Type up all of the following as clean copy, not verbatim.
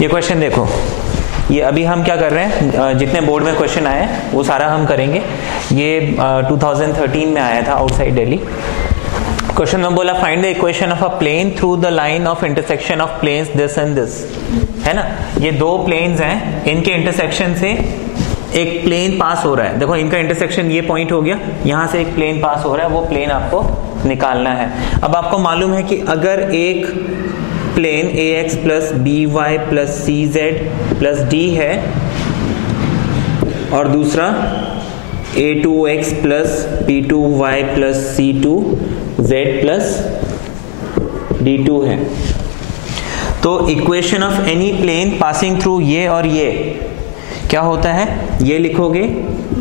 ये क्वेश्चन देखो, ये अभी हम क्या कर रहे हैं, जितने बोर्ड में क्वेश्चन आए वो सारा हम करेंगे। ये 2013 में आया था आउटसाइड दिल्ली। क्वेश्चन में बोला find the equation of a plane through the line of intersection of planes this and this, है ना। ये दो प्लेन्स हैं, इनके इंटरसेक्शन से एक प्लेन पास हो रहा है। देखो इनका इंटरसेक्शन ये पॉइंट हो गया, यहाँ से एक प्लेन पास हो रहा है, वो प्लेन आपको निकालना है। अब आपको मालूम है कि अगर एक plane ax plus B Y plus C Z plus D है और दूसरा a2x plus b2y plus c2z plus d2 है, तो equation of any plane passing through ये और ये क्या होता है, ये लिखोगे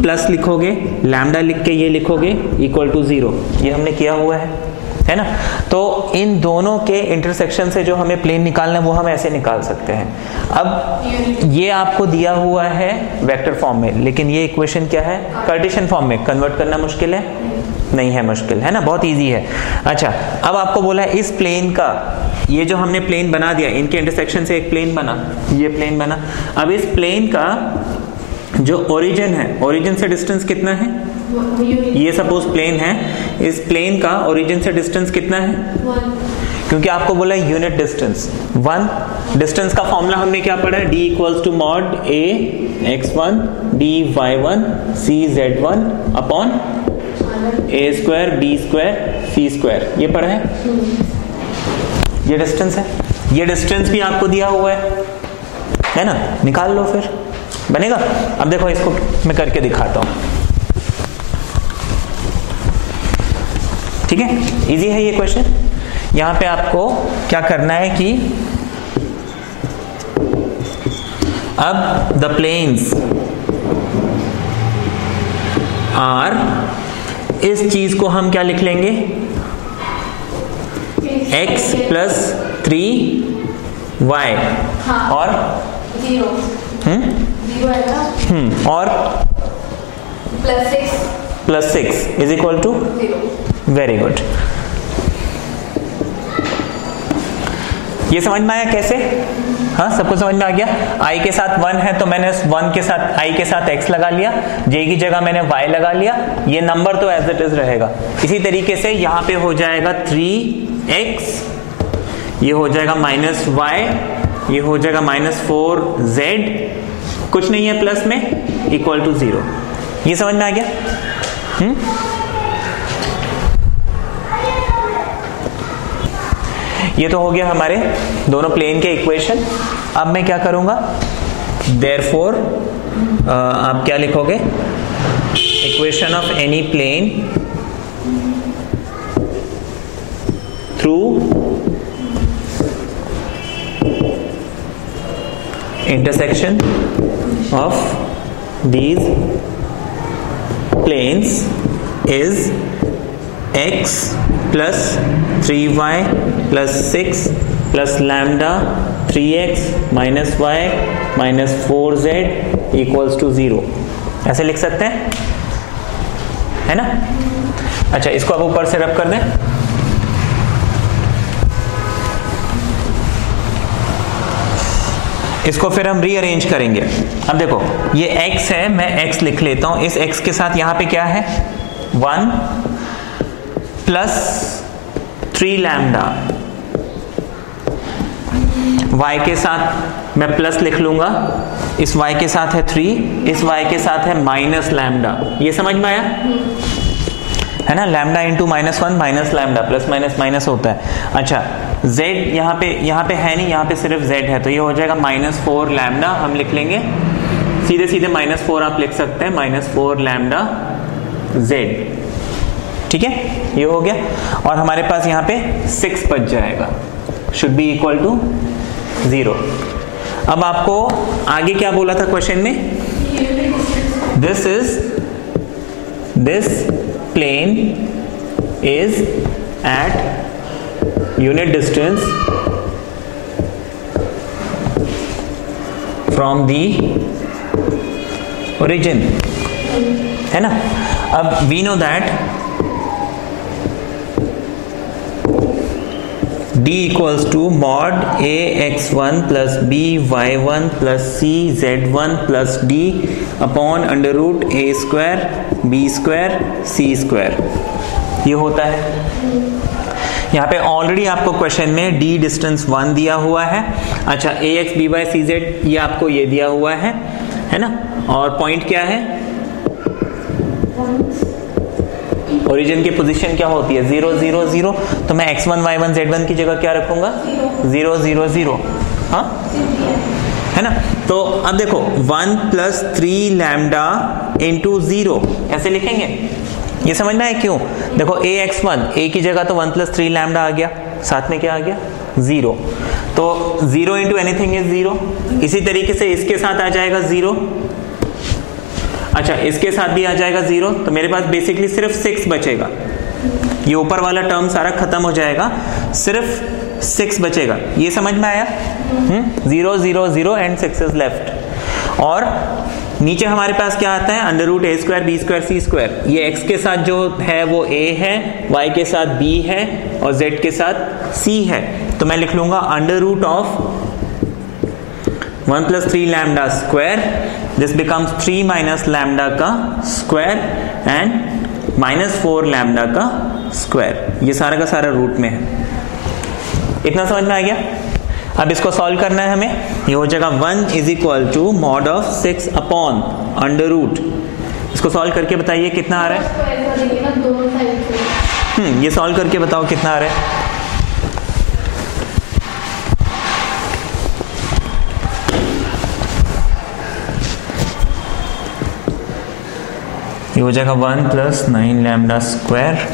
प्लस लिखोगे, लैम्डा लिख के ये लिखोगे इक्वल टू 0। ये हमने किया हुआ है ना। तो इन दोनों के इंटरसेक्शन से जो हमें प्लेन निकालना है वो हम ऐसे निकाल सकते हैं। अब ये आपको दिया हुआ है वेक्टर फॉर्म में, लेकिन ये इक्वेशन क्या है, कार्टेशियन फॉर्म में। कन्वर्ट करना मुश्किल है? नहीं है मुश्किल, है ना, बहुत इजी है। अच्छा, अब आपको बोला है इस प्लेन का, ये जो हमने प्लेन बना दिया, इनके इंटरसेक्शन से एक प्लेन बना, ये प्लेन बना। अब इस प्लेन का जो ओरिजिन है, ओरिजिन से डिस्टेंस कितना है, ये सपोज प्लेन है, इस प्लेन का ओरिजिन से डिस्टेंस कितना है, 1, क्योंकि आपको बोला है यूनिट डिस्टेंस 1। डिस्टेंस का फॉर्मूला हमने क्या पढ़ा है, d equals to mod a x1 d y1 c z1 upon a square b square c square, ये पढ़ा है। ये डिस्टेंस है, ये डिस्टेंस भी आपको दिया हुआ है ना, निकाल लो फिर बनेगा। अब देखो इसको मैं करके दिखाता हूं, ठीक है, इजी है ये क्वेश्चन। यहां पे आपको क्या करना है कि अब द प्लेन्स आर, इस चीज को हम क्या लिख लेंगे, x प्लस 3y और 0 और plus 6 is equal to 0। Very good. ये समझ में आया कैसे? हाँ, सबको समझ में आ गया। i के साथ 1 है तो मैंने 1 के साथ i के साथ x लगा लिया, j की जगह मैंने y लगा लिया, ये नंबर तो एज इट इज रहेगा। इसी तरीके से यहाँ पे हो जाएगा 3x, ये हो जाएगा -y, ये हो जाएगा -4z, कुछ नहीं है प्लस में, इक्वल टू 0। ये समझ में आ गया? ये तो हो गया हमारे दोनों प्लेन के इक्वेशन। अब मैं क्या करूंगा, देयरफॉर आप क्या लिखोगे, equation of any plane through intersection of these planes is x plus 3y plus 6 plus lambda 3x minus y minus 4z equals to 0। ऐसे लिख सकते हैं, है ना। अच्छा, इसको अब ऊपर से रब कर दें। इसको फिर हम रीअरेंज करेंगे। अब देखो ये x है, मैं x लिख लेता हूं, इस x के साथ यहां पे क्या है, 1 प्लस 3 लैम्डा, y के साथ मैं प्लस लिख लूंगा, इस y के साथ है 3, इस y के साथ है माइनस लैम्डा। ये समझ में आया, है ना, lambda into -1 minus lambda, plus minus minus होता है। अच्छा, z यहाँ पे है नहीं, यहाँ पे सिर्फ z है, तो ये हो जाएगा -4 लैम्डा, हम लिख लेंगे सीधे सीधे -4 आप लिख सकते हैं, -4 लैम्डा z, ठीक है, ये हो गया। और हमारे पास यहाँ पे 6 बच जाएगा, शुड बी इक्वल टू 0। अब आपको आगे क्या बोला था क्वेश्चन में, this plane is at unit distance from the origin, है ना। अब we know that D equals to mod ax1 plus by1 plus cz1 plus d upon under root a square b square c square, ये होता है। यहाँ पे already आपको question में d डिस्टेंस 1 दिया हुआ है। अच्छा, ax by cz ये आपको ये दिया हुआ है ना, और पॉइंट क्या है, ओरिजिन की पोजीशन क्या होती है 0 0 0, तो मैं x1 y1 z1 की जगह क्या रखूंगा 0 0 0, हाँ है ना। तो अब देखो 1 प्लस 3 लैम्डा इंटू 0 ऐसे लिखेंगे, ये समझना है क्यों। देखो ax1 a की जगह तो 1 प्लस 3 लैम्डा आ गया, साथ में क्या आ गया 0, तो 0 इंटू एनीथिंग इज 0। इसी तरीके से इसके साथ आ जाएगा 0, अच्छा इसके साथ भी आ जाएगा 0, तो मेरे पास बेसिकली सिर्फ 6 बचेगा, ये ऊपर वाला टर्म सारा खत्म हो जाएगा, सिर्फ 6 बचेगा। ये समझ में आया, 0 0 0 एंड 6 इज लेफ्ट। और नीचे हमारे पास क्या आता है under root a square b square c square, ये x के साथ जो है वो a है, y के साथ b है और z के साथ c है, तो मैं लिख लूंगा under root of 1 plus 3 lambda square, this becomes 3 minus lambda का स्क्वायर एंड माइनस 4 लैम्डा का स्क्वायर, ये सारा का सारा रूट में है। इतना समझ में आ गया। अब इसको सॉल्व करना है हमें, ये हो जाएगा 1 is equal to mod of 6 upon under root, इसको सॉल्व करके बताइए कितना आ रहा है, ये सॉल्व करके बताओ कितना आ रहा है। ये हो जाएगा 1 प्लस 9 लैम्डा स्क्वायर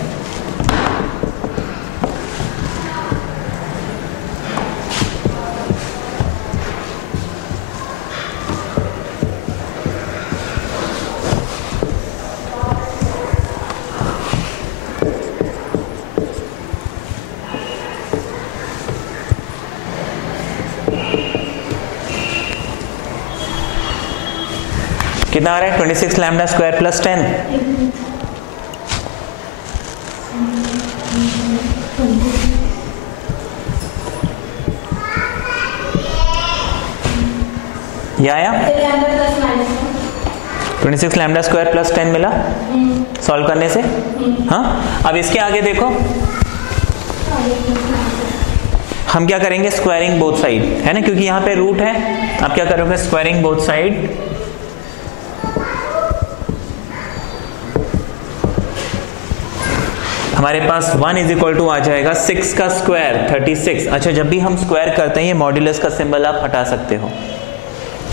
कितना आ रहा है 26 लैम्डा स्क्वायर प्लस 10, ये आया 26 लैम्डा स्क्वायर प्लस 10 मिला सॉल्व करने से। हाँ, अब इसके आगे देखो हम क्या करेंगे, स्क्वायरिंग बोथ साइड है ना, क्योंकि यहाँ पे रूट है। आप क्या करोगे, स्क्वायरिंग बोथ साइड, हमारे पास 1 इज इक्वल टू आ जाएगा 6 का स्क्वायर 36। अच्छा, जब भी हम स्क्वायर करते हैं ये मॉड्यूलस का सिंबल आप हटा सकते हो,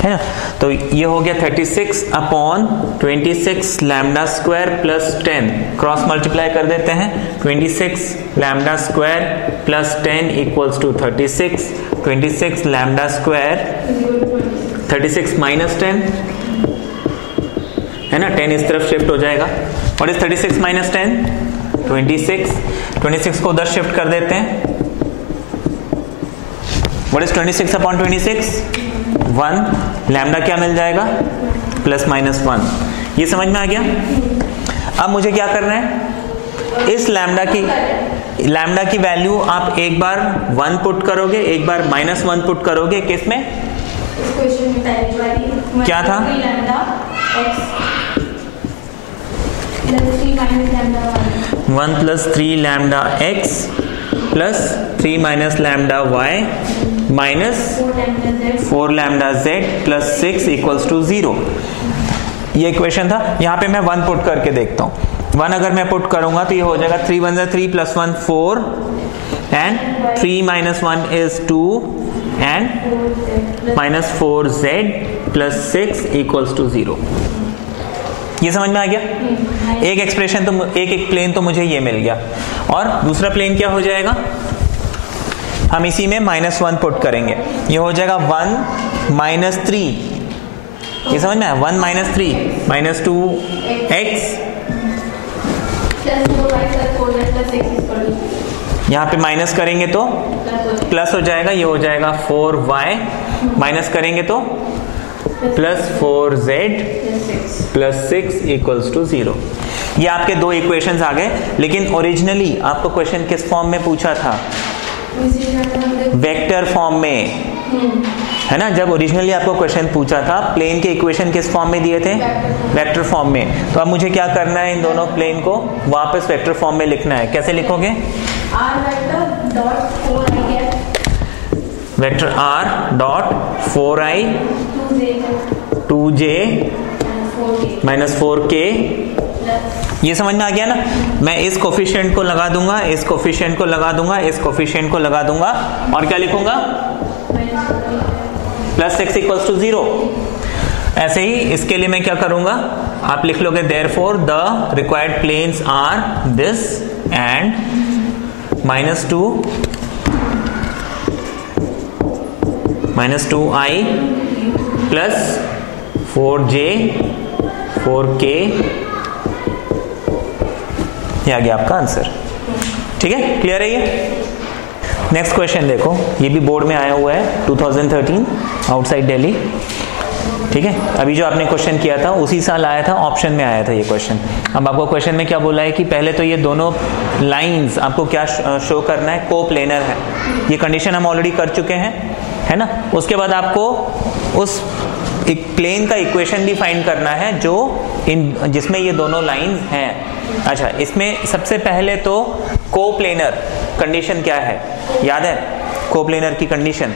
है ना। तो ये हो गया 36 upon 26 lambda square plus 10, cross multiply कर देते हैं, 26 lambda square plus 10 equals to 36, 26 lambda square 36 minus 10 है ना, 10 इस तरफ शिफ्ट हो जाएगा। व्हाट इज 36 माइनस 10, 26, 26 को उधर शिफ्ट कर देते हैं। व्हाट इज 26 अपॉन 26, 1, लैम्डा क्या मिल जाएगा प्लस माइनस 1। ये समझ में आ गया। अब मुझे क्या करना है, इस लैम्डा की वैल्यू आप एक बार 1 पुट करोगे, एक बार माइनस 1 पुट करोगे, किस में, क्या था 1 plus 3 lambda x plus 3 minus lambda y minus 4 lambda z plus 6 equals to 0। ये इक्वेशन था। यहाँ पे मैं 1 पुट करके देखता हूँ। 1 अगर मैं पुट करूंगा तो ये हो जाएगा 3 1 3 plus 1 4 and 3 minus 1 is 2 and minus 4z plus 6 equals to 0। ये समझ में आ गया। एक एक्सप्रेशन तो एक प्लेन तो मुझे ये मिल गया, और दूसरा प्लेन क्या हो जाएगा, हम इसी में -1 पुट करेंगे। ये हो जाएगा 1 माइनस 3, ये समझ में आया, 1 माइनस 3 माइनस 2x, यहाँ पे माइनस करेंगे तो प्लस हो जाएगा, ये हो जाएगा 4y, माइनस करेंगे तो plus 4z plus 6 equals to 0। ये आपके दो इक्वेशंस आ गए। लेकिन ओरिजिनली आपको क्वेश्चन किस फॉर्म में पूछा था, वेक्टर फॉर्म में, है ना। जब ओरिजिनली आपको क्वेश्चन पूछा था प्लेन के इक्वेशन किस फॉर्म में दिए थे, वेक्टर फॉर्म में। तो अब मुझे क्या करना है, इन दोनों प्लेन को वापस वेक्टर फॉर्म में लिखना है। कैसे लिखोगे, vector r dot 4i 2j minus 4k। ये समझ में आ गया ना। मैं इस कोफिशिएंट को लगा दूंगा, इस कोफिशिएंट को लगा दूंगा, इस कोफिशिएंट को लगा दूंगा और क्या लिखूंगा, प्लस x इक्वल्स टू 0। ऐसे ही इसके लिए मैं क्या करूंगा, आप लिख लोगे therefore the required planes are this and -2i plus 4j 4k। ये आ गया आपका आंसर। ठीक है, क्लियर है ये। नेक्स्ट क्वेश्चन देखो, ये भी बोर्ड में आया हुआ है 2013 आउटसाइड दिल्ली। ठीक है, अभी जो आपने क्वेश्चन किया था उसी साल आया था, ऑप्शन में आया था ये क्वेश्चन। अब आपको क्वेश्चन में क्या बोला है कि पहले तो ये दोनों लाइंस आपको क्या शो करना है, कोप्लेनर है। ये कंडीशन हम ऑलरेडी कर चुके हैं, है ना। उसके बाद आपको उस एक प्लेन का इक्वेशन भी फाइंड करना है जो जिसमें ये दोनों लाइंस हैं। अच्छा, इसमें सबसे पहले तो कोप्लेनर कंडीशन क्या है, याद है कोप्लेनर की कंडीशन?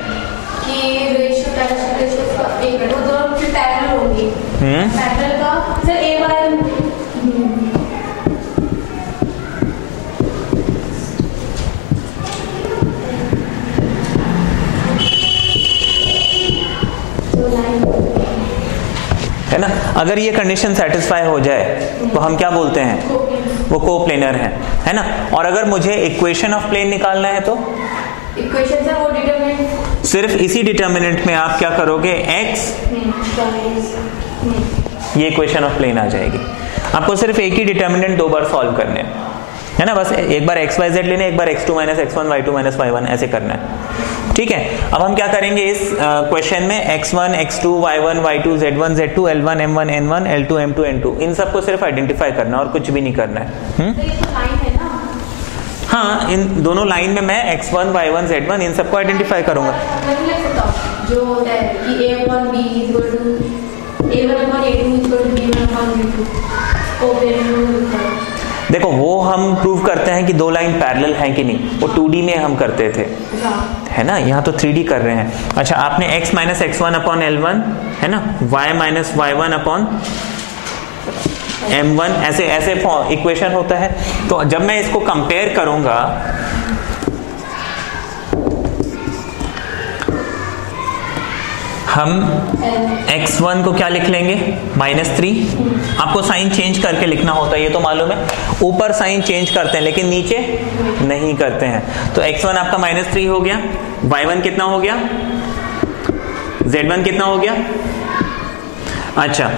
है ना। अगर ये कंडीशन सेटिस्फाई हो जाए तो हम क्या बोलते हैं, वो कोप्लेनर है ना। और अगर मुझे इक्वेशन ऑफ प्लेन निकालना है तो इक्वेशन से वो डिटरमिनेंट, सिर्फ इसी डिटरमिनेंट में आप क्या करोगे, x, ये इक्वेशन ऑफ प्लेन आ जाएगी। आपको सिर्फ एक ही डिटरमिनेंट 2 बार सॉल्व करने है ना। बस एक बार x y z लेने, एक बार x2 minus x1 y2 minus y1 ऐसे करना है। ठीक है, अब हम क्या करेंगे इस क्वेश्चन में x1 x2 y1 y2 z1 z2 l1 m1 n1 l2 m2 n2 इन सबको सिर्फ आइडेंटिफाई करना और कुछ भी नहीं करना है। हाँ, इन दोनों लाइन में मैं x1 y1 z1 इन सबको आइडेंटिफाई करूंगा। जो होता है कि a1 b equal to a1 upon a2 equal to b1 upon b2 coplanar. देखो वो हम प्रूव करते हैं कि दो लाइन पैरेलल हैं कि नहीं, वो 2D में हम करते थे, है ना। यहाँ तो 3D कर रहे हैं। अच्छा, आपने x minus x1 upon L1, है ना, y minus y1 upon M1 ऐसे ऐसे इक्वेशन होता है। तो जब मैं इसको कंपेयर करूंगा, हम x1 को क्या लिख लेंगे, -3। आपको साइन चेंज करके लिखना होता है, ये तो मालूम है। ऊपर साइन चेंज करते हैं लेकिन नीचे नहीं करते हैं। तो x1 आपका -3 हो गया, y1 कितना हो गया, z1 कितना हो गया। अच्छा,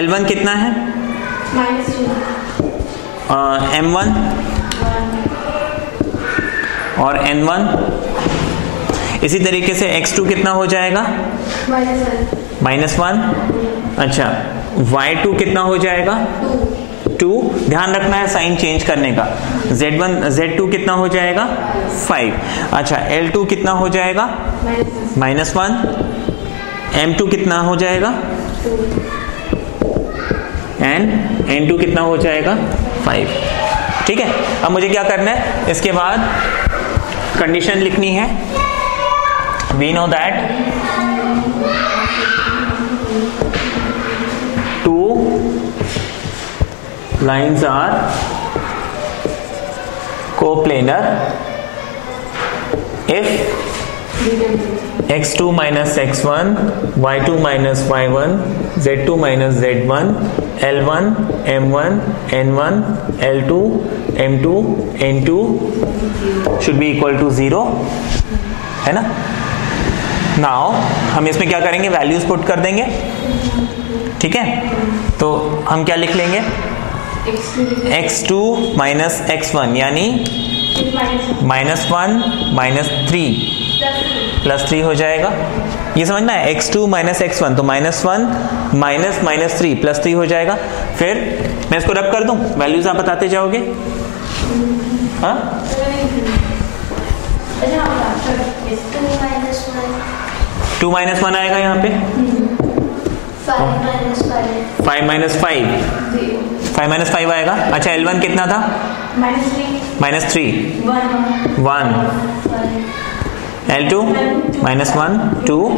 L1 कितना है, M1 और N1। इसी तरीके से x2 कितना हो जाएगा, -1। अच्छा, y2 कितना हो जाएगा, 2। ध्यान रखना है साइन चेंज करने का। z2 कितना हो जाएगा, 5। अच्छा, L2 कितना हो जाएगा, -1। M2 कितना हो जाएगा, एंड N2 कितना हो जाएगा, 5। ठीक है, अब मुझे क्या करना है, इसके बाद कंडीशन लिखनी है। We know that two lines are coplanar if x2 minus x1, y2 minus y1, z2 minus z1, l1 m1 n1 l2 m2 n2 should be equal to 0, है ना। नाउ हम इसमें क्या करेंगे, वैल्यूज पुट कर देंगे। ठीक है, तो हम क्या लिख लेंगे, x2 माइनस x1 यानी -1 -3 +3 हो जाएगा। ये समझना है, x2 माइनस x1 तो -1 -3 +3 हो जाएगा। फिर मैं इसको रब कर दूं, वैल्यूज आप बताते जाओगे। हाँ, 2 माइनस 1 आएगा यहाँ पे, 5 माइनस 5 आएगा। अच्छा L1 कितना था? -3 1 L2 -1 2,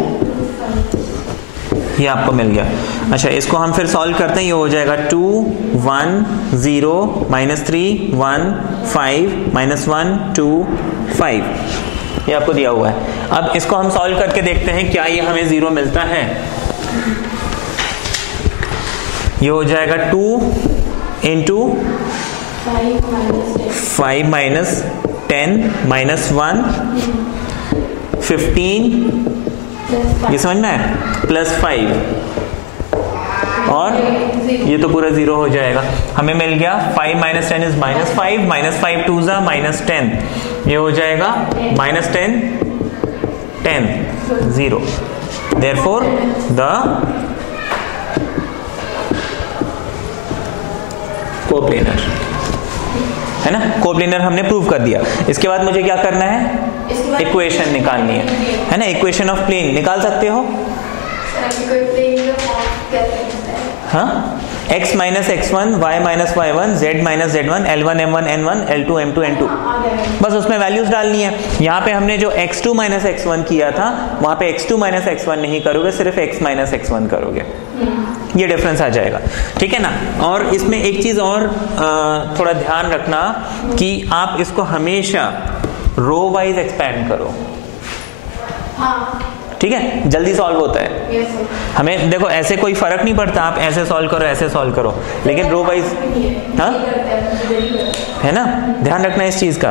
ये आपको मिल गया। अच्छा इसको हम फिर सॉल्व करते हैं, ये हो जाएगा 2 1 0 -3 1 5 -1 2 5, ये आपको दिया हुआ है। अब इसको हम सॉल्व करके देखते हैं क्या ये हमें 0 मिलता है। ये हो जाएगा 2 इंटू 5 माइनस 10 माइनस 1 15, ये समझ में है, +5 और ये तो पूरा 0 हो जाएगा। हमें मिल गया 5 माइनस 10 इज -5 -5 2 ज़ा -10, ये हो जाएगा -10 10 0। Therefore the कोप्लेनर है ना, कोप्लेनर हमने प्रूव कर दिया। इसके बाद मुझे क्या करना है, इक्वेशन निकालनी है ना। इक्वेशन ऑफ प्लेन निकाल सकते हो? हाँ, x minus x1 y minus y1 z minus z1 L1 m1 n1 L2 m2 n2, बस उसमें वैल्यूज डालनी है। यहाँ पे हमने जो x2 माइनस x1 किया था वहां पे x2 माइनस x1 नहीं करोगे, सिर्फ x माइनस x1 करोगे, ये डिफरेंस आ जाएगा, ठीक है ना। और इसमें एक चीज और थोड़ा ध्यान रखना कि आप इसको हमेशा रो वाइज एक्सपैंड करो, ठीक है, जल्दी सॉल्व होता है। हमें देखो ऐसे कोई फर्क नहीं पड़ता, आप ऐसे सॉल्व करो ऐसे सॉल्व करो, लेकिन रो वाइज, हाँ है ना, ध्यान रखना इस चीज का,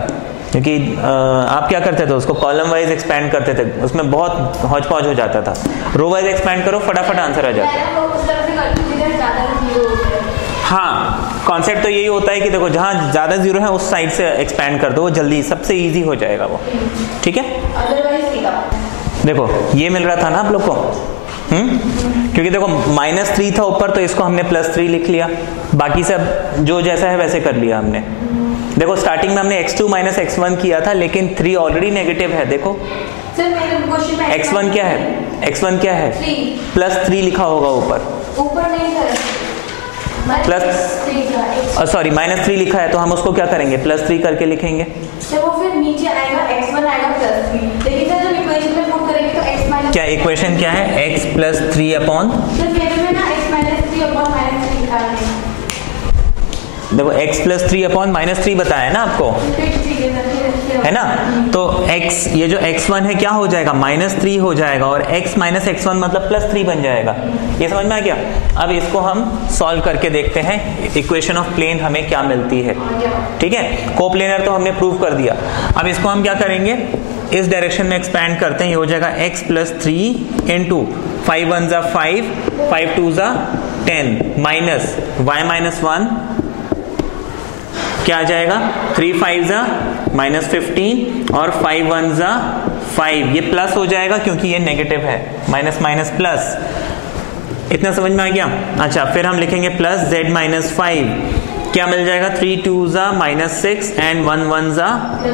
क्योंकि आप क्या करते थे, उसको कॉलम वाइज एक्सपैंड करते थे, उसमें बहुत हौच पौच हो जाता था। रो वाइज एक्सपैंड करो, फटाफट आंसर आ जाता है। हाँ, कॉन्सेप्ट तो यही होता है कि देखो जहां ज्यादा जीरो है उस साइड से एक्सपैंड कर दो, जल्दी सबसे इजी हो जाएगा वो, ठीक है। देखो ये मिल रहा था ना आप लोग को, क्योंकि देखो -3 था ऊपर, तो इसको हमने +3 लिख लिया, बाकी सब जो जैसा है वैसे कर लिया हमने। देखो स्टार्टिंग में हमने x2 माइनस x1 किया था, लेकिन 3 ऑलरेडी नेगेटिव है। देखो x1 क्या है, x1 क्या है, +3 लिखा होगा ऊपर नहीं था, सॉरी -3 लिखा है, तो हम उसको क्या करेंगे, +3 करके लिखेंगे। तो वो फिर नीचे आएगा x1 आएगा +3, लेकिन जब इक्वेशन में पुट करेंगे तो x माइनस, क्या इक्वेशन क्या है, x +3 अपॉन, तो फिर में ना x -3 अपॉन -3 निकालेंगे। देखो x +3 अपॉन -3 बताया है ना आपको, है ना, तो x, ये जो x1 है क्या हो जाएगा, -3 हो जाएगा, और x माइनस x1 मतलब +3 बन जाएगा। ये समझ में आ गया। अब इसको हम सॉल्व करके देखते हैं, इक्वेशन ऑफ प्लेन हमें क्या मिलती है, ठीक है। कोप्लेनर तो हमने प्रूव कर दिया। अब इसको हम क्या करेंगे, इस डायरेक्शन में एक्सपैंड करते हैं। ये हो जाएगा x +3 इंटू 5 1 ज़ा 5 5 2 ज़ा 10 माइनस y माइनस 1 क्या आ जाएगा, 3 5 ज़ा -15 और 5 1 ज़ा 5, ये प्लस हो जाएगा क्योंकि ये नेगेटिव है, माइनस माइनस प्लस, इतना समझ में आ गया। अच्छा फिर हम लिखेंगे प्लस z माइनस 5, क्या मिल जाएगा, 3 2 ज़ा -6 एंड 1 1 ज़ा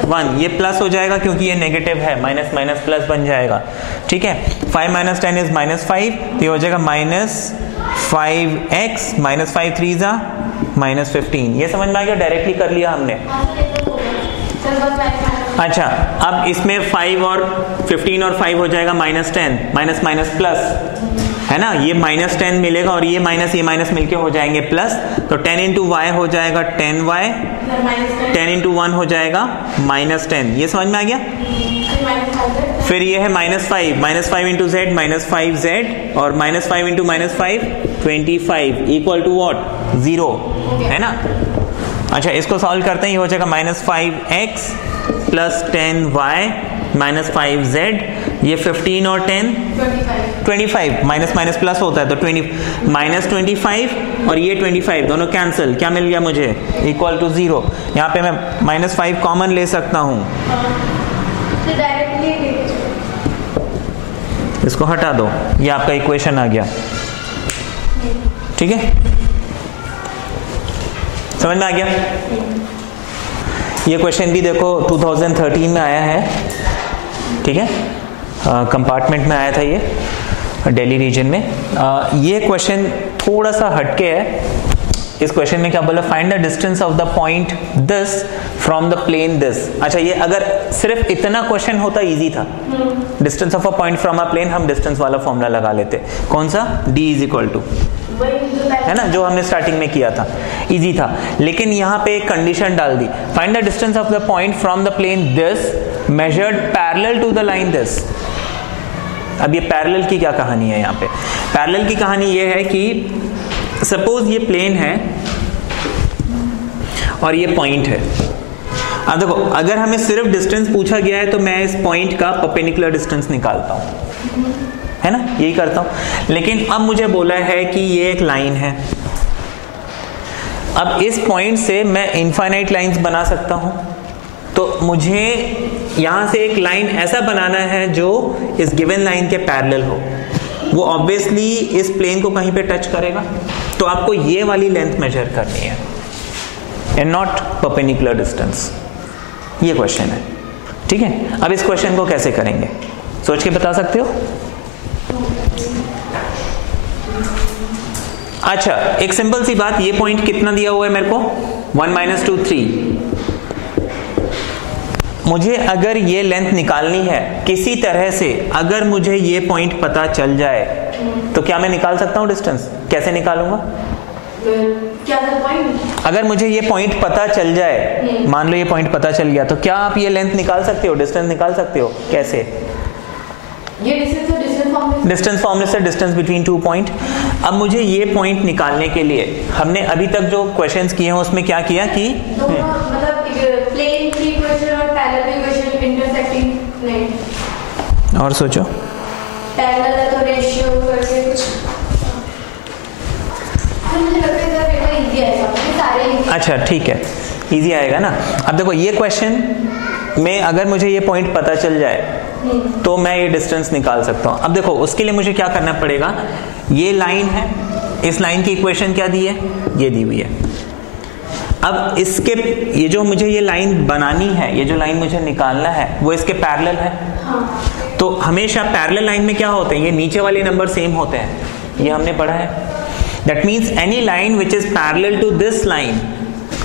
1, ये प्लस हो जाएगा क्योंकि ये नेगेटिव है, माइनस माइनस प्लस बन जाएगा, ठीक है। 5 माइनस 10 इज -5, तो ये हो जाएगा -5x -5 3 ज़ा -15, ये समझ में आ गया, डायरेक्टली कर लिया हमने। अच्छा अब इसमें 5 और 15 और 5 हो जाएगा -10, माइनस माइनस प्लस है ना, ये -10 मिलेगा और ये माइनस मिलके हो जाएंगे प्लस, तो 10 इंटू वाई हो जाएगा 10y, 10 इंटू 1 हो जाएगा -10, ये समझ में आ गया। फिर ये है -5 इंटू z -5z और -5 इंटू -5 25 इक्वल टू व्हाट, 0 है ना। अच्छा इसको सॉल्व करते हैं, ये हो जाएगा -5x plus 10y minus 5z, ये 15 और 10 25, माइनस माइनस प्लस होता है तो -25 और ये 25 दोनों कैंसिल, क्या मिल गया मुझे, इक्वल टू 0। यहाँ पे मैं -5 कॉमन ले सकता हूँ, इसको हटा दो, ये आपका इक्वेशन आ गया, ठीक है, समझ में आ गया। ये क्वेश्चन भी देखो 2013 में आया है, ठीक है, कंपार्टमेंट में आया था ये, दिल्ली रीजन में। ये क्वेश्चन थोड़ा सा हटके है। इस क्वेश्चन में क्या बोला, find the distance of the point this from the plane this. अच्छा, ये अगर सिर्फ इतना क्वेश्चन होता इजी था, distance of a point from a plane, हम डिस्टेंस वाला फॉर्मूला लगा लेते। कौन सा, d इज इक्वल टू, है ना, जो हमने स्टार्टिंग में किया था, इजी था। लेकिन यहाँ पे एक कंडीशन डाल दी, find the distance of the point from the plane this measured parallel to the line this. अब ये पैरेलल की क्या कहानी है, यहाँ पे पैरेलल की कहानी ये है कि सपोज ये प्लेन है और ये पॉइंट है। अब देखो, अगर हमें सिर्फ डिस्टेंस पूछा गया है तो मैं इस पॉइंट का परपेंडिकुलर डिस्टेंस निकालता हूं, है ना, यही करता हूं। लेकिन अब मुझे बोला है कि ये एक लाइन है। अब इस पॉइंट से मैं इनफाइनाइट लाइंस बना सकता हूं, तो मुझे यहां से एक लाइन ऐसा बनाना है जो इस गिवन लाइन के पैरेलल हो। वो ऑब्वियसली इस प्लेन को कहीं पे टच करेगा, तो आपको ये वाली लेंथ मेजर करनी है एंड नॉट परपेंडिकुलर डिस्टेंस। ये क्वेश्चन है, ठीक है। अब इस क्वेश्चन को कैसे करेंगे, सोच के बता सकते हो? अच्छा, एक सिंपल सी बात, ये पॉइंट कितना दिया हुआ है मेरे को, 1 - 2 3। मुझे अगर ये लेंथ निकालनी है किसी तरह से, अगर मुझे ये पॉइंट पता चल जाए तो क्या मैं निकाल सकता हूँ डिस्टेंस? कैसे निकालूंगा? क्या पॉइंट? अगर मुझे ये पॉइंट पता चल जाए, मान लो ये पॉइंट पता चल गया, तो क्या आप ये लेंथ निकाल सकते हो, डिस्टेंस निकाल सकते हो? कैसे? ये डिस्टेंस फॉर्मूले से डिस्टेंस बिटवीन टू पॉइंट। अब मुझे ये पॉइंट निकालने के लिए हमने अभी तक जो क्वेश्चंस किए हैं उसमें क्या किया कि मतलब प्लेन की इक्वेशन और पैरेलल इक्वेशन इंटरसेक्टिंग नहीं। और सोचो, पैरेलल है तो रेशियो करके कुछ, मुझे लगता है सर पेपर इजी आएगा, सारे इजी। अच्छा ठीक है, इजी आएगा ना। अब देखो, ये क्वेश्चन में अगर मुझे ये पॉइंट पता चल जाए तो मैं ये डिस्टेंस निकाल सकता हूं। अब देखो, उसके लिए मुझे क्या करना पड़ेगा, ये लाइन है, इस लाइन की इक्वेशन क्या दी है, ये दी हुई है। अब इसके, ये जो मुझे ये लाइन बनानी है, ये जो लाइन मुझे निकालना है, वो इसके पैरेलल है। तो हमेशा पैरेलल लाइन में क्या होते हैं, ये नीचे वाले नंबर सेम होते हैं, ये हमने पढ़ा है। That means any line which is parallel to this line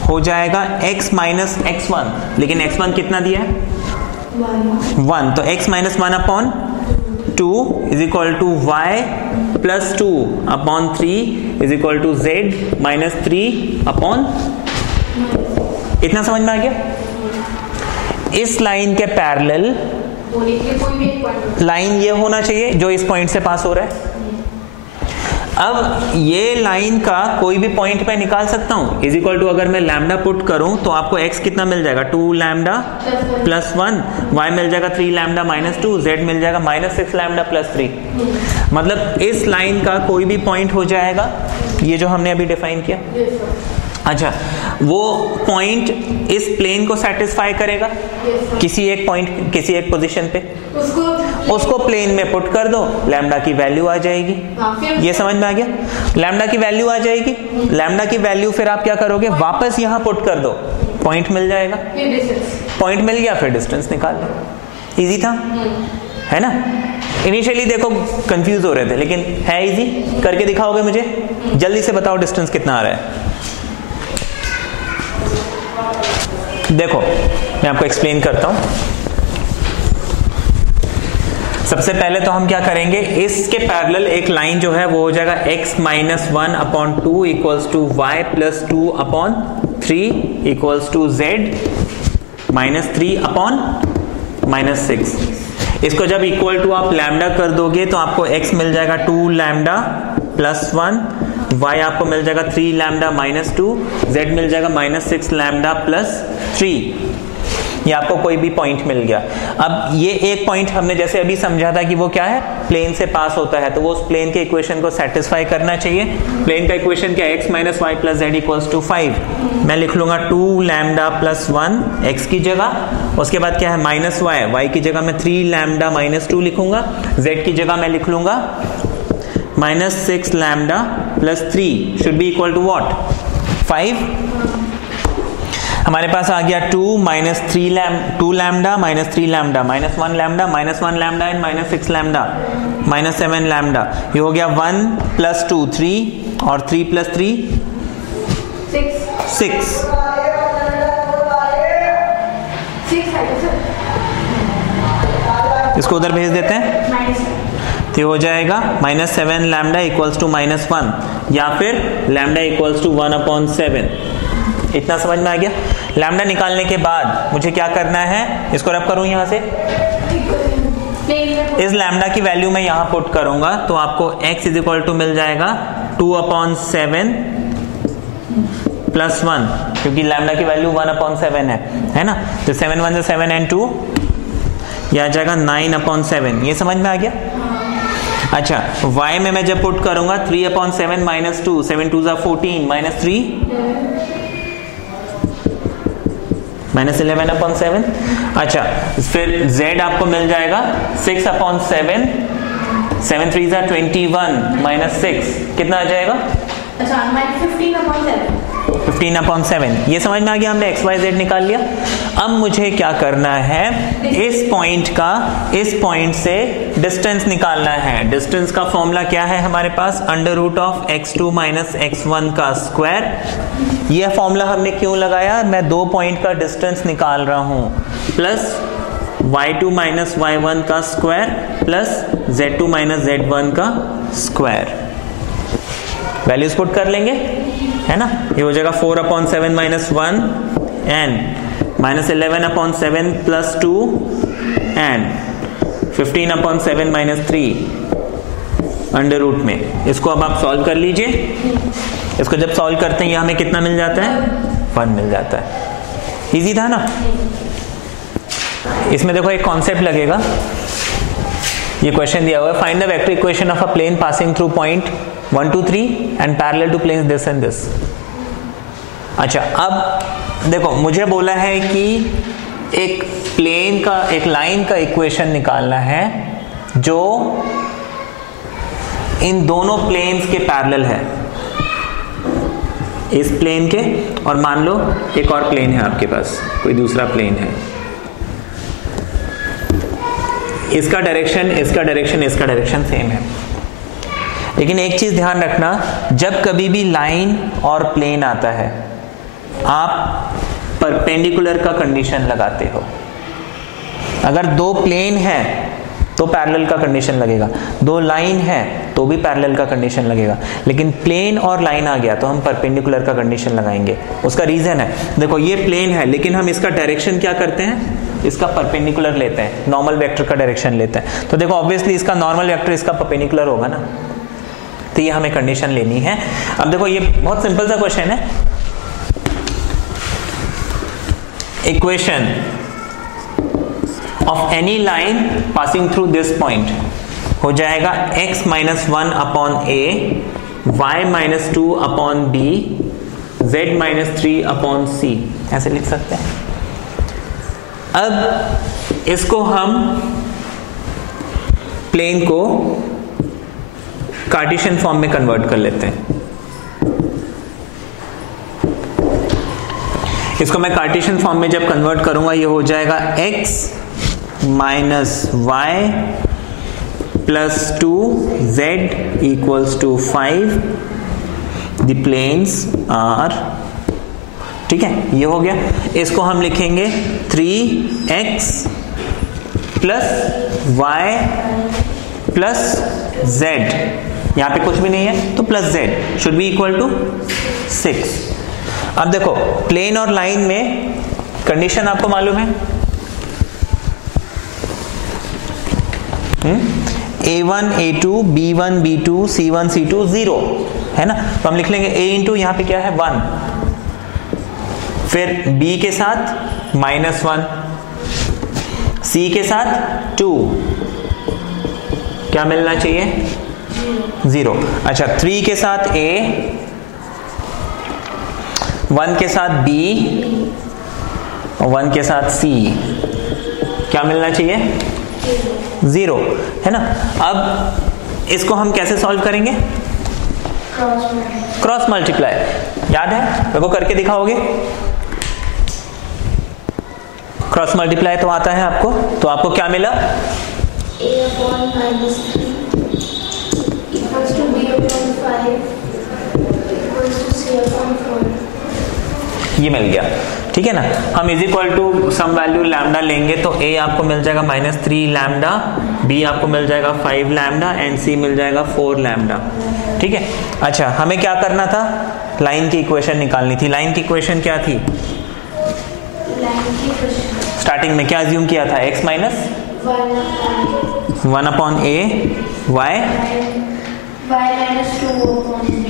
हो जाएगा x माइनस x1। लेकिन x1 कितना दिया है, 1, तो x minus 1 upon 2 is equal to y plus 2 upon 3 is equal to z minus 3 upon. इतना समझ में आ गया? इस लाइन के पैरेलल लाइन ये होना चाहिए जो इस पॉइंट से पास हो रहा है। अब ये लाइन का कोई भी पॉइंट पे निकाल सकता हूं, इज इक्वल टू, अगर मैं लैम्डा पुट करूं तो आपको x कितना मिल जाएगा, 2 लैम्डा प्लस 1, y मिल जाएगा 3 लैम्डा माइनस 2, z मिल जाएगा माइनस 6 लैम्डा प्लस 3। मतलब इस लाइन का कोई भी पॉइंट हो जाएगा, ये जो हमने अभी डिफाइन किया। अच्छा, वो पॉइंट इस प्लेन को सेटिस्फाई करेगा, किसी एक पॉइंट, किसी एक पोजीशन पे उसको प्लेन में पुट कर दो, लैम्डा की वैल्यू आ जाएगी। ये समझ में आ गया? लैम्डा की वैल्यू आ जाएगी, लैम्डा की वैल्यू फिर आप क्या करोगे, वापस यहाँ पुट कर दो, पॉइंट मिल जाएगा, पॉइंट मिल गया, फिर डिस्टेंस निकाल लो। इजी था, है ना? इनिशियली देखो कंफ्यूज हो रहे थे, लेकिन है इजी। करके दिखाओगे मुझे? जल्दी से बताओ डिस्टेंस कितना आ रहा है। देखो, मैं आपको एक्सप्लेन करता हूं। सबसे पहले तो हम क्या करेंगे, इसके पैरेलल एक लाइन जो है वो हो जाएगा x minus 1 upon 2 equals to y plus 2 upon 3 equals to z minus 3 upon minus 6। इसको जब इक्वल टू आप लैम्डा कर दोगे तो आपको x मिल जाएगा 2 लैम्डा प्लस 1, y आपको मिल जाएगा 3 लैम्डा माइनस 2, z मिल जाएगा माइनस 6 लैम्डा प्लस 3। ये आपको कोई भी पॉइंट मिल गया। अब ये एक पॉइंट हमने जैसे अभी समझा था कि वो क्या है, प्लेन से पास होता है, तो वो उस प्लेन के इक्वेशन को सेटिस्फाई करना चाहिए। प्लेन का इक्वेशन क्या है, x minus Y plus Z equals to 5। मैं लिख लूंगा 2 लैम्डा प्लस 1 x की जगह, उसके बाद क्या है माइनस y की जगह मैं 3 लैम्डा माइनस 2 लिखूंगा, z की जगह मैं लिख लूंगा minus 6 lambda plus 3 should be equal to what, 5। हमारे पास आ गया 2 minus 2 lambda minus 3 lambda minus 1 lambda minus 1 lambda and minus 6 lambda minus 7 lambda. ये हो गया 1 प्लस 2 3 और 3 प्लस 3 6। इसको उधर भेज देते हैं तो हो जाएगा minus 7 lambda equals to minus 1 या फिर लैम्डा इक्वल्स टू 1/7। इतना समझ में आ गया। लैम्डा निकालने के बाद मुझे क्या करना है, इसको रब करूं यहां से, इस लैम्डा की वैल्यू मैं यहां पुट करूंगा तो आपको x इज इक्वल टू मिल जाएगा 2/7 प्लस 1, क्योंकि लैम्डा की वैल्यू 1/7 है ना। तो 7 1 से 7 and 2 यह आ जाएगा 9/7। ये समझ में आ गया। अच्छा, y में मैं जब पुट करूंगा 3/7 माइनस 2, 7 2 14 माइनस 3 माइनस 11/7। अच्छा, फिर z आपको मिल जाएगा 6/7, 7 3 21 माइनस 6 कितना आ जाएगा? अच्छा, 15/7। ये समझ में आ गया, हमने x y z निकाल लिया। अब मुझे क्या करना है, इस पॉइंट से डिस्टेंस निकालना है। डिस्टेंस का फॉर्मूला क्या है हमारे पास? Under root of x2 minus x1 का स्क्वायर। यह फॉर्मूला हमने क्यों लगाया? मैं 2 पॉइंट का डिस्टेंस निकाल रहा हूं, प्लस y2 माइनस y1 का square plus z2 minus z1 का स्क्वायर। वैल्यूज पुट कर लेंगे, है ना। ये हो जाएगा 4/7 minus 1 and minus 11/7 plus 2 and 15/7 minus 3 under root में। इसको अब आप सॉल्व कर लीजिए। इसको जब सॉल्व करते हैं ये हमें कितना मिल जाता है? 1 मिल जाता है। इजी था ना। इसमें देखो एक कॉन्सेप्ट लगेगा। ये क्वेश्चन दिया हुआ है, find the vector equation of a plane passing through point 1 2 3 and parallel to planes this and this. अच्छा, अब देखो मुझे बोला है कि एक प्लेन का, एक लाइन का इक्वेशन निकालना है जो इन दोनों प्लेन्स के पैरेलल है, इस प्लेन के, और मान लो एक और प्लेन है आपके पास, कोई दूसरा प्लेन है, इसका डायरेक्शन, इसका डायरेक्शन, इसका डायरेक्शन सेम है। लेकिन एक चीज ध्यान रखना, जब कभी भी लाइन और प्लेन आता है आप परपेंडिकुलर का कंडीशन लगाते हो। अगर 2 प्लेन है तो पैरेलल का कंडीशन लगेगा, 2 लाइन है तो भी पैरेलल का कंडीशन लगेगा। लेकिन प्लेन और लाइन आ गया तो हम परपेंडिकुलर का कंडीशन लगाएंगे। उसका रीजन है, देखो ये प्लेन है लेकिन हम इसका डायरेक्शन क्या करते हैं, इसका परपेंडिकुलर लेते हैं, नॉर्मल वेक्टर का डायरेक्शन लेते हैं। तो देखो ऑब्वियसली इसका नॉर्मल वेक्टर इसका परपेंडिकुलर होगा ना, तो ये हमें कंडीशन लेनी है। अब देखो ये बहुत सिंपल सा क्वेश्चन है। Equation of any line passing through this point हो जाएगा x minus 1 upon a, y minus 2 upon b, z minus 3 upon c, ऐसे लिख सकते हैं। अब इसको हम प्लेन को कार्टेशियन फॉर्म में कन्वर्ट कर लेते हैं। इसको मैं कार्टेशियन फॉर्म में जब कन्वर्ट करूंगा ये हो जाएगा x minus y plus 2z equals to 5, the planes are, ठीक है, ये हो गया। इसको हम लिखेंगे 3x plus y plus z, यहां पे कुछ भी नहीं है तो plus z should be equal to 6। अब देखो प्लेन और लाइन में कंडीशन आपको मालूम है, a1 a2 b1 b2 c1 c2 0 है ना। तो हम लिख लेंगे a इंटू यहां पे क्या है 1, फिर b के साथ -1, c के साथ 2, क्या मिलना चाहिए 0। अच्छा 3 के साथ a, 1 के साथ b और 1 के साथ c, क्या मिलना चाहिए 0, है ना। अब इसको हम कैसे सॉल्व करेंगे, क्रॉस मल्टीप्लाई, याद है मेरे को करके दिखाओगे। क्रॉस मल्टीप्लाई तो आता है आपको, तो आपको क्या मिला? a/-3 equals to b/5 equals to c/4। ये मिल गया, ठीक है ना। हम is equal to some value lambda लेंगे तो a आपको मिल जाएगा -3 लैम्डा, b आपको मिल जाएगा 5 लैम्डा एंड c मिल जाएगा 4 लैम्डा, ठीक है। अच्छा, हमें क्या करना था? लाइन की इक्वेशन निकालनी थी। लाइन की इक्वेशन क्या थी? स्टार्टिंग में क्या अज्यूम किया था? x minus 1/a y -2/b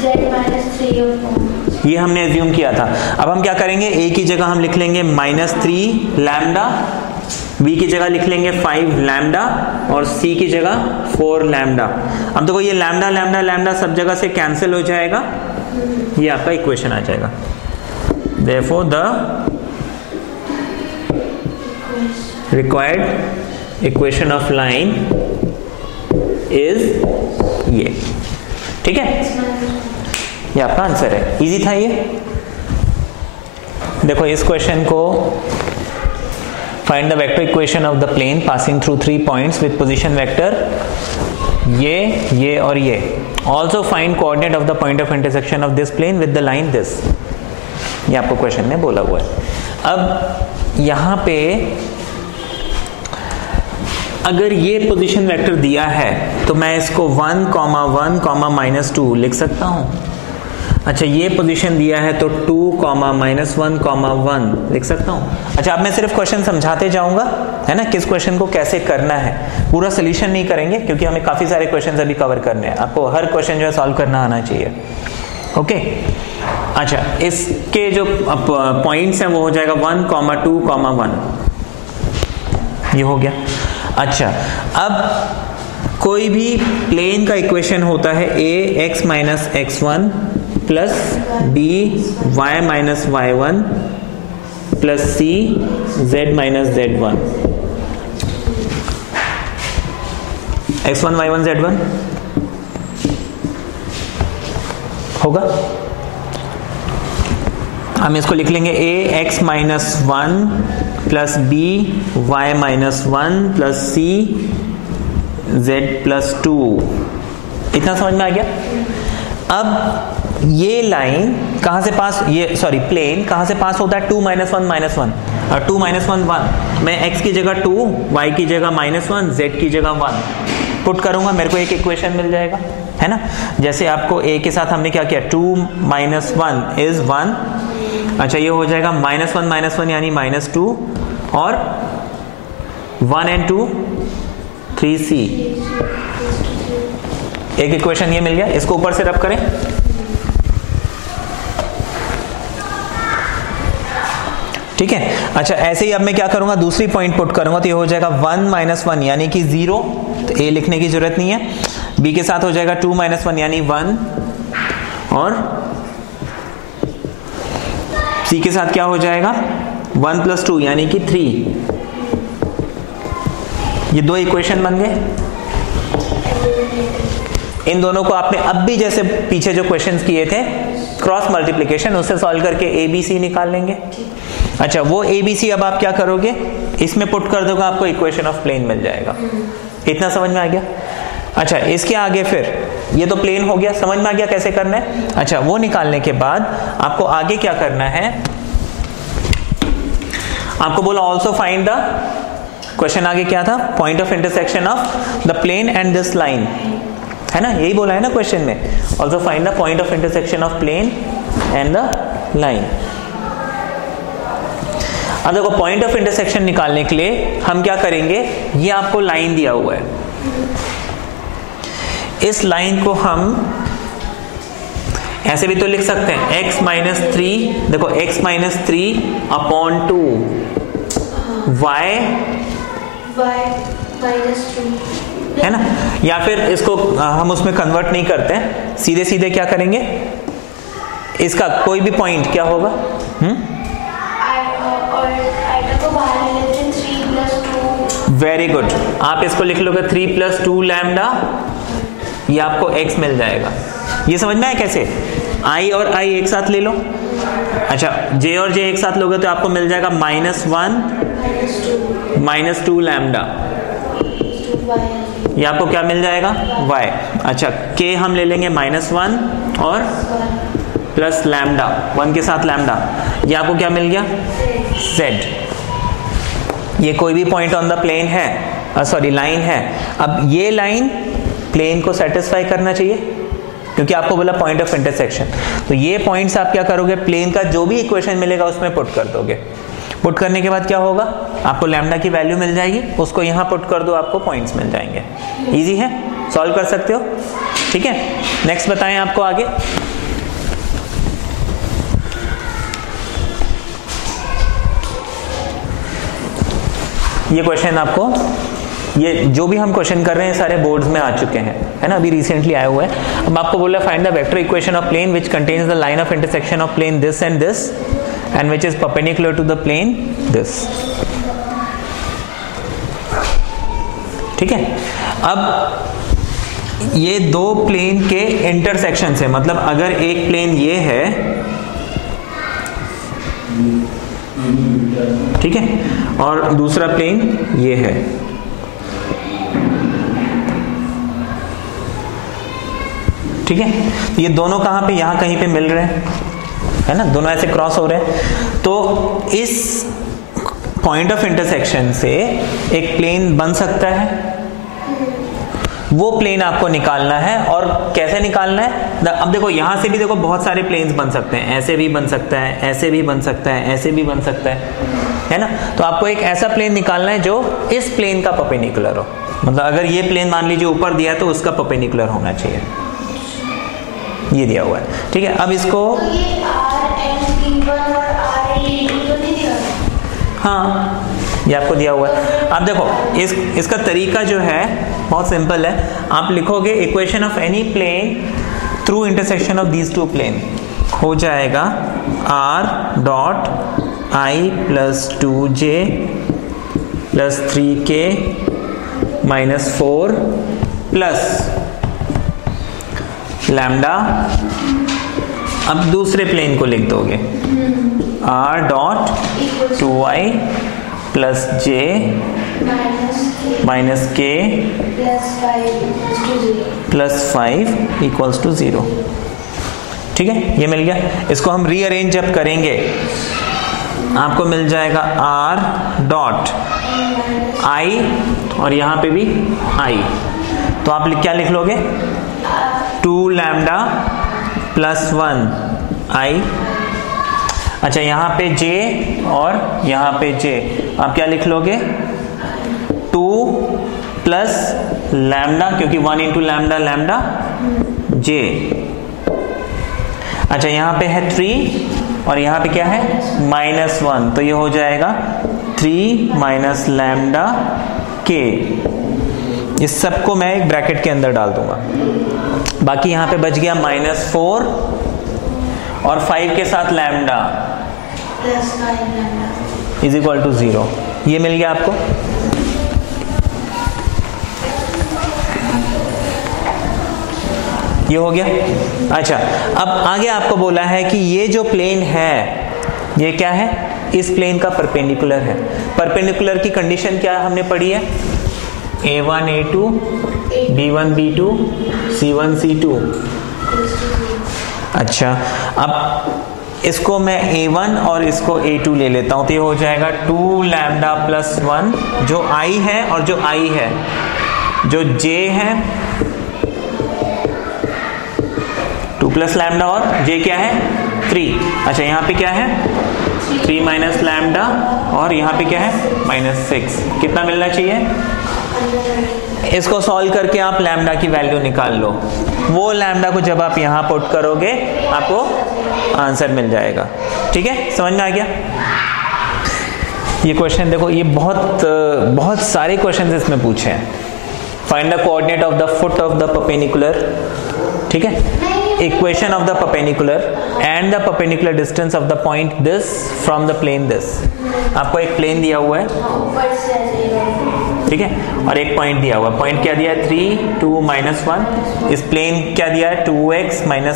z -3/। ये हमने अज्यूम किया था। अब हम क्या करेंगे? a की जगह हम लिख लेंगे -3 लैम्डा, b की जगह लिख लेंगे 5 लैम्डा और c की जगह 4 लैम्डा। अब देखो ये लैम्डा लैम्डा लैम्डा सब जगह से कैंसिल हो जाएगा, ये आपका इक्वेशन आ जाएगा। Therefore the required equation of line is ये, ठीक है। ये आपका आंसर है। इजी था ये। देखो इस क्वेश्चन को find the vector equation of the plane passing through 3 points with position vector ये और ये। Also find coordinate of the point of intersection of this plane with the line this. ये आपको क्वेश्चन में बोला हुआ है। अब यहां पे अगर ये पोजीशन वेक्टर दिया है तो मैं इसको 1, 1, -2 लिख सकता हूं। अच्छा, ये पोजीशन दिया है तो 2, -1, 1 लिख सकता हूं। अच्छा, अब मैं सिर्फ क्वेश्चन समझाते जाऊंगा, है ना, किस क्वेश्चन को कैसे करना है। पूरा सोल्यूशन नहीं करेंगे क्योंकि हमें काफी सारे क्वेश्चन अभी कवर करने हैं। आपको हर क्वेश्चन जो है सॉल्व करना आना चाहिए। ओके, अच्छा, इसके जो पॉइंट्स हैं वो हो जाएगा 1, 2, 1। ये हो गया। अच्छा, अब कोई भी प्लेन का इक्वेशन होता है ax - x1 plus b y - y1 plus c z - z1। x1 y1 z1 होगा। हम इसको लिख लेंगे ax - 1 plus b y - 1 plus c z + 2। इतना समझ में आ गया। अब ये लाइन कहां से पास, ये सॉरी प्लेन कहां से पास होता है? 2 - 1 -1 और 2 - 1 1। मैं x की जगह 2, y की जगह -1, z की जगह 1 पुट करूंगा, मेरे को एक इक्वेशन मिल जाएगा, है ना। जैसे आपको a के साथ हमने क्या किया? 2 - 1 इज 1। अच्छा, ये हो जाएगा -1 - 1 यानी -2 और 1 and 2 3c। एक इक्वेशन ये मिल गया। इसको ऊपर से रब करें। ठीक है। अच्छा, ऐसे ही अब मैं क्या करूंगा? दूसरी पॉइंट पुट करूंगा तो ये हो जाएगा 1 - 1 यानी कि 0, तो a लिखने की जरूरत नहीं है। b के साथ हो जाएगा 2 - 1 यानी 1 और c के साथ क्या हो जाएगा? 1 + 2 यानी कि 3। ये दो इक्वेशन बन गए। इन दोनों को आपने अब भी जैसे पीछे जो क्वेश्चंस किए थे क्रॉस मल्टीप्लिकेशन, उससे सॉल्व करके ABC निकाल लेंगे। अच्छा, वो ABC अब आप क्या करोगे? इसमें पुट कर दोगे, आपको इक्वेशन ऑफ प्लेन मिल जाएगा। इतना समझ में आ गया। अच्छा, इसके आगे फिर ये तो प्लेन हो गया, समझ में आ गया कैसे करना है। अच्छा, वो निकालने के बाद आपको आगे क्या करना है? आपको बोला ऑल्सो फाइंड द, क्वेश्चन आगे क्या था? Point of intersection of the plane and this line, है ना, यही बोला है ना क्वेश्चन में। Also find the point of intersection of plane and the line. अब देखो, पॉइंट ऑफ इंटरसेक्शन निकालने के लिए हम क्या करेंगे? ये आपको लाइन दिया हुआ है, इस लाइन को हम ऐसे भी तो लिख सकते हैं x - 3, देखो x - 3/2 y -2, है ना। या फिर इसको हम उसमें कन्वर्ट नहीं करते हैं, सीधे सीधे क्या करेंगे? इसका कोई भी पॉइंट क्या होगा? वेरी गुड, आप इसको लिख लोगे 3 + 2 लैम्डा, ये आपको x मिल जाएगा। ये समझ में आया कैसे? आई और आई एक साथ ले लो। अच्छा, जे और जे एक साथ लोगे तो आपको मिल जाएगा -1 -2 लैम्डा, ये आपको क्या मिल जाएगा y। अच्छा, k हम ले लेंगे -1 और प्लस लैम्डा, 1 के साथ लैम्डा, ये आपको क्या मिल गया z। ये कोई भी पॉइंट ऑन द प्लेन है, सॉरी लाइन है। अब ये लाइन प्लेन को सेटिस्फाई करना चाहिए क्योंकि आपको बोला पॉइंट ऑफ इंटरसेक्शन, तो ये पॉइंट्स आप क्या करोगे, प्लेन का जो भी इक्वेशन मिलेगा उसमें पुट कर दोगे। पुट करने के बाद क्या होगा, आपको लैम्डा की वैल्यू मिल जाएगी, उसको यहाँ पुट कर दो, आपको पॉइंट्स मिल जाएंगे। इजी है, सॉल्व कर सकते हो। ठीक है, नेक्स्ट बताएं आपको आगे। ये क्वेश्चन आपको, ये जो भी हम क्वेश्चन कर रहे हैं सारे बोर्ड्स में आ चुके हैं, है ना, अभी रिसेंटली आए हुए हैं। अब आपको बोला find the vector equation of plane which contains the line of intersection of plane this and this and which is perpendicular to the plane this. ठीक है, अब ये दो प्लेन के इंटरसेक्शन से, मतलब अगर एक प्लेन ये है, ठीक है, और दूसरा प्लेन ये है, ठीक है, ये दोनों कहां पे, यहां कहीं पे मिल रहे हैं, है ना, दोनों ऐसे क्रॉस हो रहे हैं। तो इस पॉइंट ऑफ इंटरसेक्शन से एक प्लेन बन सकता है, वो प्लेन आपको निकालना है। और कैसे निकालना है, अब देखो यहां से भी देखो बहुत सारे प्लेन्स बन सकते हैं, ऐसे भी बन सकता है, ऐसे भी बन सकता है, ऐसे भी बन सकता है ना। तो आपको एक ऐसा प्लेन निकालना है जो इस प्लेन का परपेंडिकुलर हो, मतलब अगर ये प्लेन मान लीजिए ऊपर दिया तो उसका परपेंडिकुलर होना चाहिए, ये दिया हुआ है। ठीक है, अब इसको हाँ, ये आपको दिया हुआ है। अब देखो इसका तरीका जो है बहुत सिंपल है। आप लिखोगे equation of any plane through intersection of these two plane, हो जाएगा r dot i plus 2j plus 3k minus 4 plus lambda. अब दूसरे प्लेन को लिख दोगे r dot 2i plus j minus k plus 5 equals to 0। ठीक है, ये मिल गया। इसको हम रीअरेंज जब करेंगे आपको मिल जाएगा r डॉट i और यहां पे भी i, तो आप क्या लिख लोगे 2 लैम्डा प्लस 1 i। अच्छा, यहाँ पे j और यहाँ पे j, आप क्या लिख लोगे 2 प्लस लैम्डा, क्योंकि 1 इंटू लैम्डा लैम्डा j। अच्छा, यहाँ पे है 3 और यहाँ पे क्या है -1, तो ये हो जाएगा 3 माइनस लैम्डा k। इस सबको मैं एक ब्रैकेट के अंदर डाल दूंगा। बाकी यहाँ पे बच गया -4 और 5 के साथ lambda plus 5 lambda is equal to 0। ये मिल गया आपको। ये हो गया। अच्छा, अब आगे आपको बोला है कि ये जो प्लेन है ये क्या है, इस प्लेन का परपेंडिकुलर है। परपेंडिकुलर की कंडीशन क्या हमने पढ़ी है, a1 a2 b1 b2 c1 c2। अच्छा, अब इसको मैं a1 और इसको a2 ले लेता हूं, तो ये हो जाएगा 2 लैम्डा प्लस 1, जो i है और जो i है, जो j है 2 प्लस लैम्डा और j क्या है 3। अच्छा, यहाँ पे क्या है 3 माइनस लैम्डा और यहाँ पे क्या है -6। कितना मिलना चाहिए, इसको सॉल्व करके आप लैम्डा की वैल्यू निकाल लो। वो लैम्डा को जब आप यहाँ पुट करोगे आपको आंसर मिल जाएगा। ठीक है, समझ में आ गया। ये क्वेश्चन देखो, ये बहुत सारे क्वेश्चन इसमें पूछे हैं। Find the coordinate of the foot of the perpendicular, ठीक है, equation of the perpendicular and the perpendicular distance of the point this from the plane this. आपको एक प्लेन दिया हुआ है, ठीक है, और एक पॉइंट दिया हुआ, पॉइंट क्या दिया है 3 2 -1। इस प्लेन क्या दिया है 2x - y +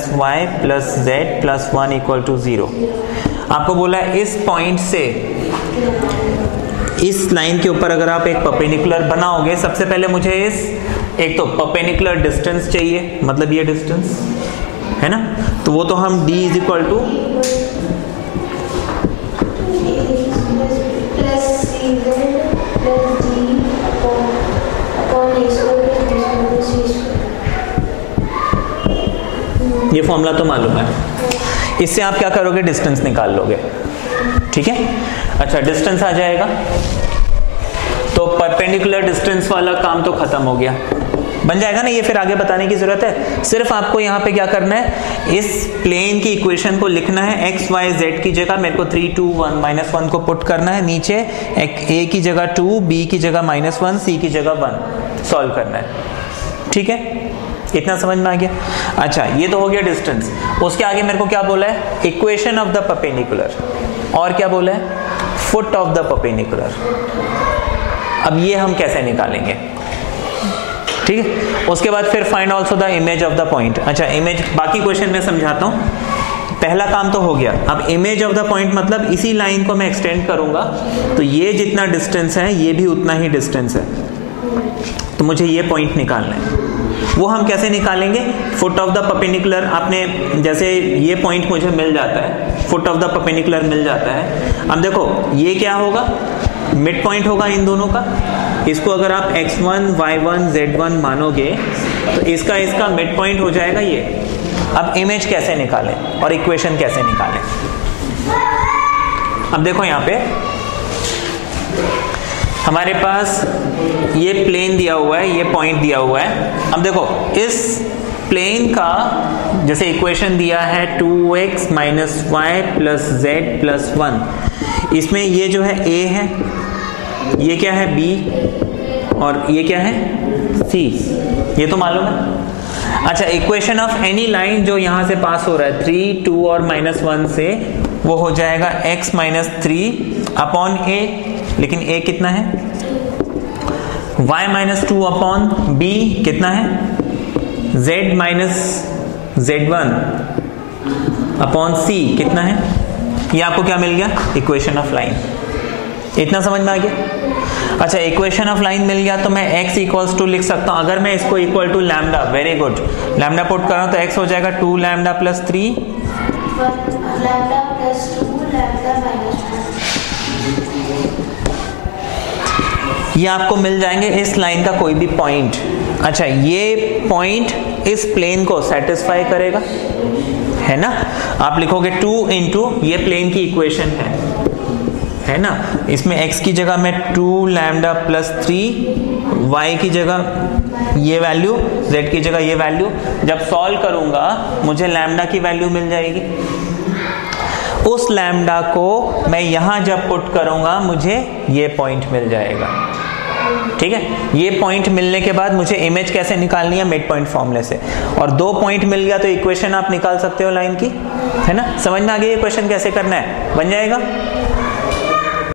z + 1 = 0। आपको बोला है इस पॉइंट से इस लाइन के ऊपर अगर आप एक परपेंडिकुलर बनाओगे, सबसे पहले मुझे इस एक तो परपेंडिकुलर डिस्टेंस चाहिए, मतलब ये डिस्टेंस है ना, तो वो तो हम d = ये फॉर्मूला तो मालूम है, इससे आप क्या करोगे, डिस्टेंस निकाल लोगे। ठीक है, अच्छा डिस्टेंस आ जाएगा, तो परपेंडिकुलर डिस्टेंस वाला काम तो खत्म हो गया, बन जाएगा ना, ये फिर आगे बताने की जरूरत है। सिर्फ आपको यहाँ पे क्या करना है, इस प्लेन की इक्वेशन को लिखना है, x y z की जगह मेरे को 3 2 1 -1 को पुट करना है, नीचे a की जगह 2, b की जगह -1, c की जगह 1 सॉल्व करना है। ठीक है, इतना समझ में आ गया। अच्छा, ये तो हो गया डिस्टेंस। उसके आगे मेरे को क्या बोला है, इक्वेशन ऑफ द परपेंडिकुलर, और क्या बोला है, फुट ऑफ द परपेंडिकुलर। अब ये हम कैसे निकालेंगे, ठीक है। उसके बाद फिर find also the image of the point. अच्छा, इमेज बाकी क्वेश्चन में समझाता हूँ, पहला काम तो हो गया। अब इमेज ऑफ द पॉइंट मतलब इसी लाइन को मैं एक्सटेंड करूंगा, तो ये जितना डिस्टेंस है ये भी उतना ही डिस्टेंस है, तो मुझे ये पॉइंट निकालना है। वो हम कैसे निकालेंगे, फुट ऑफ द परपेंडिकुलर। आपने जैसे ये पॉइंट मुझे मिल जाता है, फुट ऑफ द परपेंडिकुलर मिल जाता है। अब देखो ये क्या होगा, मिड पॉइंट होगा इन दोनों का। इसको अगर आप x1 y1 z1 मानोगे तो इसका मिड पॉइंट हो जाएगा ये। अब इमेज कैसे निकालें और इक्वेशन कैसे निकालें। अब देखो यहाँ पे हमारे पास ये प्लेन दिया हुआ है, ये पॉइंट दिया हुआ है। अब देखो इस प्लेन का जैसे इक्वेशन दिया है 2x - y + z + 1, इसमें ये जो है a है, ये क्या है b, और ये क्या है c, ये तो मालूम है। अच्छा, इक्वेशन ऑफ एनी लाइन जो यहां से पास हो रहा है 3 2 और -1 से, वो हो जाएगा x - 3/a, लेकिन a कितना है, y - 2/b कितना है, z - z1/c कितना है। ये आपको क्या मिल गया, इक्वेशन ऑफ लाइन। इतना समझ में आ गया। अच्छा, इक्वेशन ऑफ लाइन मिल गया, तो मैं x इक्वल्स टू लिख सकता हूं। अगर मैं इसको equal to lambda, very good, lambda put कर रहा हूं तो x हो जाएगा 2 लैम्डा + 3 लैम्डा + 2 लैम्डा -2। ये आपको मिल जाएंगे इस लाइन का कोई भी पॉइंट। अच्छा, ये पॉइंट इस प्लेन को सेटिस्फाई करेगा, है ना। आप लिखोगे 2 इंटू ये प्लेन की इक्वेशन है ना, इसमें x की जगह में 2 लैम्डा + 3, y की जगह ये वैल्यू, z की जगह ये वैल्यू। जब सॉल्व करूंगा मुझे लैम्डा की वैल्यू मिल जाएगी। उस लैम्डा को मैं यहां जब पुट करूंगा मुझे ये पॉइंट मिल जाएगा। ठीक है, ये पॉइंट मिलने के बाद मुझे इमेज कैसे निकालनी है, मिड पॉइंट फॉर्मूले से। और 2 पॉइंट मिल गया तो इक्वेशन आप निकाल सकते हो लाइन की, है ना। समझ में आ गया ये क्वेश्चन कैसे करना है, बन जाएगा।